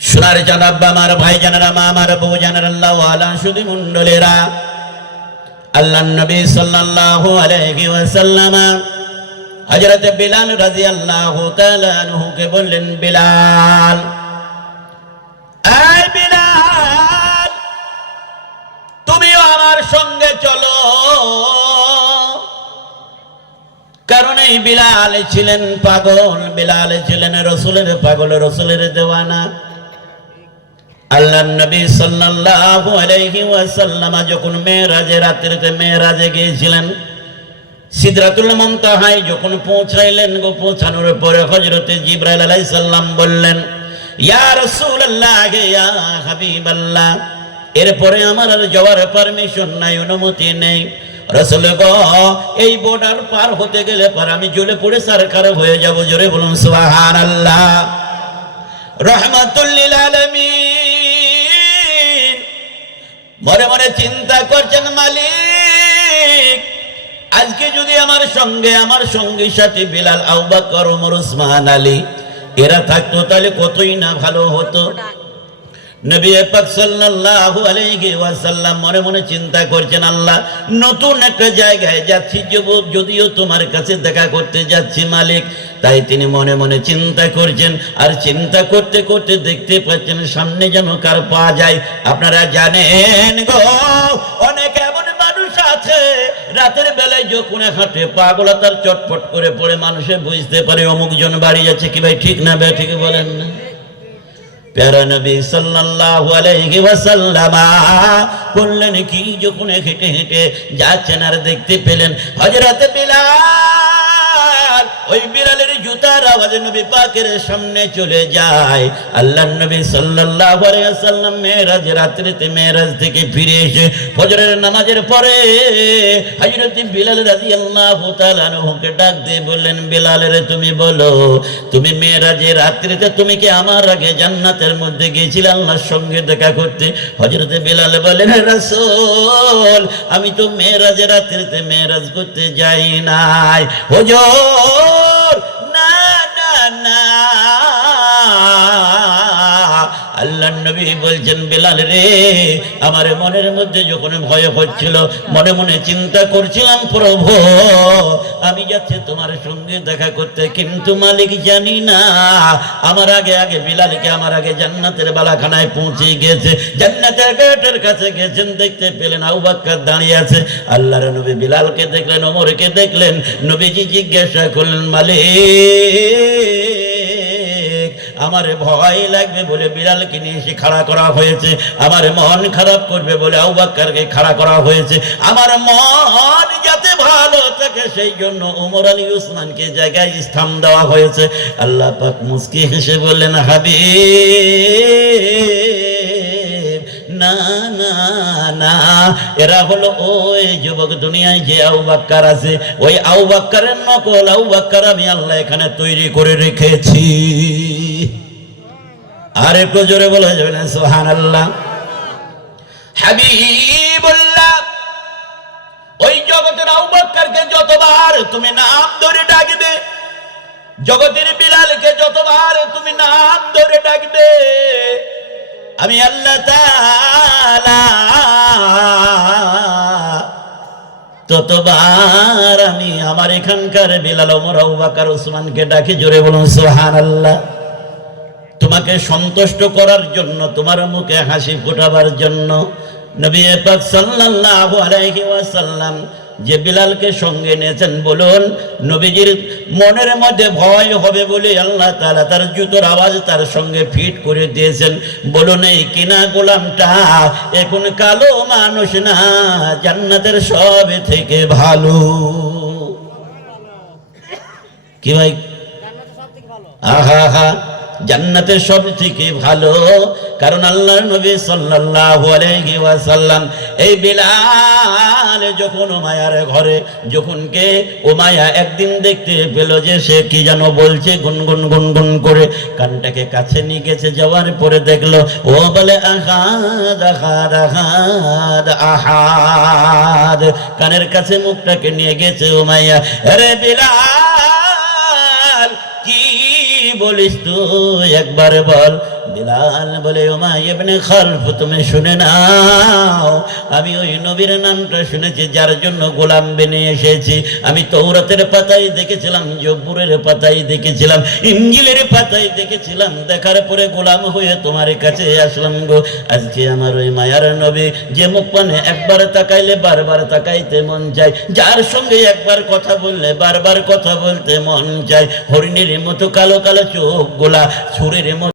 সোনার জানাব্বা আমার ভাই জানারা মা আমার বউ জানার আল্লাহ আলা শুধু মন্ডলেরা আল্লাহ নবী সাল্লাল্লাহু আলাইহি ওয়াসাল্লাম হযরত বিলাল রাদিয়াল্লাহু তাআলা আনহুকে বললেন, বিলাল, এই বিলাল, তুমিও আমার সঙ্গে চলো। কারণ এই বিলাল ছিলেন পাগল, বিলাল ছিলেন রসুলের পাগল, রসুলের দেওয়ানা। আল্লাহ নবী সাল্লাল্লাহু আলাইহি ওয়াসাল্লাম যখন মেয়েরাজে, রাত্রিতে মেয়েরাজে গিয়েছিলেন, সিদরাতুল মুনতাহায় যখন পৌঁছাইলেন গো, পৌঁছানোর পরে হযরতে জিবরাইল আলাইহিস সালাম বললেন, ইয়া রাসূলুল্লাহ ইয়া হাবিবাল্লাহ, এরপরে আমার আর যাওয়ার পারমিশন নাই, অনুমতি নেই। রসুল গো, এই বর্ডার পার হতে গেলে পর আমি জ্বলে পড়ে সরকার হয়ে যাব, জোরে বলুন সুবহানাল্লাহ। রহমাতুল্লিল আলামিন। মনে মনে চিন্তা করছেন মালিক, আজকে যদি আমার সঙ্গে, আমার সঙ্গী সাথে বিলাল আউবাকর ওমর উসমান আলী, এরা থাকতো, তাহলে কতই না ভালো হতো? মনে মনে চিন্তা করছেন, আল্লাহ, নতুন একটা জায়গায় যাচ্ছি যদিও তোমার কাছে দেখা করতে মালিক। তাই তিনি মনে মনে চিন্তা করছেন, আর চিন্তা করতে করতে দেখতে পাচ্ছেন, সামনে যেন কার পাওয়া যায়। আপনারা জানেন গো, অনেক এমন মানুষ আছে, রাতের বেলায় যখন হাঁটে, পাগলা তার চটপট করে পড়ে, মানুষে বুঝতে পারে অমুক জন বাড়ি যাচ্ছে কি ভাই, ঠিক না ভাই, ঠিক বলেন না। প্যারা নবী সাল্লাল্লাহু আলাইহি ওয়াসাল্লাম বললেন, কি যখন হেঁটে হেঁটে যাচ্ছেন আর দেখতে পেলেন হযরত বিলাল? ওই বিলালের জুতার আওয়াজে নবী পাকের সামনে চলে যায়। আল্লাহর নবী সাল্লাল্লাহু আলাইহি ওয়াসাল্লাম মেরাজ রাত্রিতে মেরাজ থেকে ফিরে এসে ফজরের নামাজের পরে হযরত বিলাল রাদিয়াল্লাহু তাআলা আনহুকে ডাক দিয়ে বললেন বিলালের তুমি বলো, তুমি মেরাজে রাত্রিতে, তুমি কি আমার আগে জান্নাতের মধ্যে গিয়েছিলে আল্লাহর সঙ্গে দেখা করতে? হযরত বিলাল বলেন রাসূল, আমি তো মেরাজে রাত্রিতে মেরাজ করতে যাই নাই। হুজুর আল্লাহ নবী বলছেন, বিলাল রে, আমার মনের মধ্যে যখন ভয় হচ্ছিল, মনে মনে চিন্তা করছিলাম, প্রভু, আমি যাচ্ছি তোমার সঙ্গে দেখা করতে, কিন্তু মালিক জানি না, আমার আগে আগে বিলালকে আমার আগে জান্নাতের বালাখানায় পৌঁছে গেছে, জান্নাতের গেটের কাছে গেছেন, দেখতে পেলেন আবু বাক্কার দাঁড়িয়ে আছে, আল্লাহর নবী বিলালকে দেখলেন, ওমরকে দেখলেন, নবীজি জিজ্ঞাসা করলেন, মালিক আমার ভয় লাগবে বলে বিড়ালকে নিয়ে এসে খাড়া করা হয়েছে। আমার মন খারাপ করবে বলে আউবাক্কারকে খাড়া করা হয়েছে। আমার মন যাতে ভালো থাকে সেই জন্য উমর আলী উসমানকে জায়গায় স্থান দেওয়া হয়েছে। আল্লাহ পাক মুস্কি হেসে বললেন হাবি না না না, এরা হলো ওই যুবক দুনিয়ায় যে আউ বাক্কার আছে। ওই আউ বাক্কারের নকল আউ বাক্কার আমি আল্লাহ এখানে তৈরি করে রেখেছি। আর একটু জোরে বলা যাবে না সোহান আল্লাহ হাবিবুল্লাহ, ওই জগতের আউবাক্কারকে যতবার তুমি নাম ধরে ডাকবে, জগতের বিলালকে যতবার তুমি নাম ধরে ডাকবে, আমি আল্লাহ ততবার আমি আমার এখানকার বিলাল ওমর আবু বকর ওসমানকে ডাকি, জোরে বলুন, সুবহানাল্লাহ। তোমাকে সন্তুষ্ট করার জন্য তোমার মুখে হাসি ফোটাবার জন্য নবী পাক সাল্লাল্লাহু আলাইহি ওয়াসাল্লাম যে বিলালকে সঙ্গে নিয়েছেন বলুন নবীজির মনের মধ্যে ভয় হবে বলে আল্লাহ তাআলা তার জুতোর আওয়াজ তার সঙ্গে ফিট করে দিয়েছেন। বলুন এই কিনা গোলামটা এখন কালো মানুষ না জান্নাতের সব থেকে ভালো। কি ভাই? আহা হা জান্নাতের সব থেকে ভালো। কারণ আল্লাহর নবী সাল্লাল্লাহু আলাইহি ওয়াসাল্লাম এই বিলাল যখন ওমায়ার ঘরে, যখন কে ওমায়া একদিন দেখতে পেল যে সে কি যেন বলছে, গুনগুন গুনগুন করে কানটাকে কাছে নিয়ে গেছে, যাওয়ার পরে দেখল, ও বলে, আহাদ আহাদ আহাদ আহাদ। কানের কাছে মুখটাকে নিয়ে গেছে ওমাইয়া আরে বিলাল! বলিস তুই একবার বল। বিলাল বলে, ওমা ইবনে খালফ, তুমি শুনে নাও। আমি ওই নবীর নামটা শুনেছি, যার জন্য গোলাম বেনে এসেছি। আমি তৌরাতের পাতায় দেখেছিলাম, জব্বুরের পাতায় দেখেছিলাম ইঞ্জিলের পাতায় দেখেছিলাম। দেখার পরে গোলাম হয়ে তোমার কাছে আসলাম গো। আজকে আমার ওই মায়ার নবী যে মুখ পানে একবার তাকাইলে বারবার তাকাইতে মন চায়। যার সঙ্গে একবার কথা বললে বারবার কথা বলতে মন চায়। হরিণের মতো কালো কালো চোখ গোলা ছুরের মতো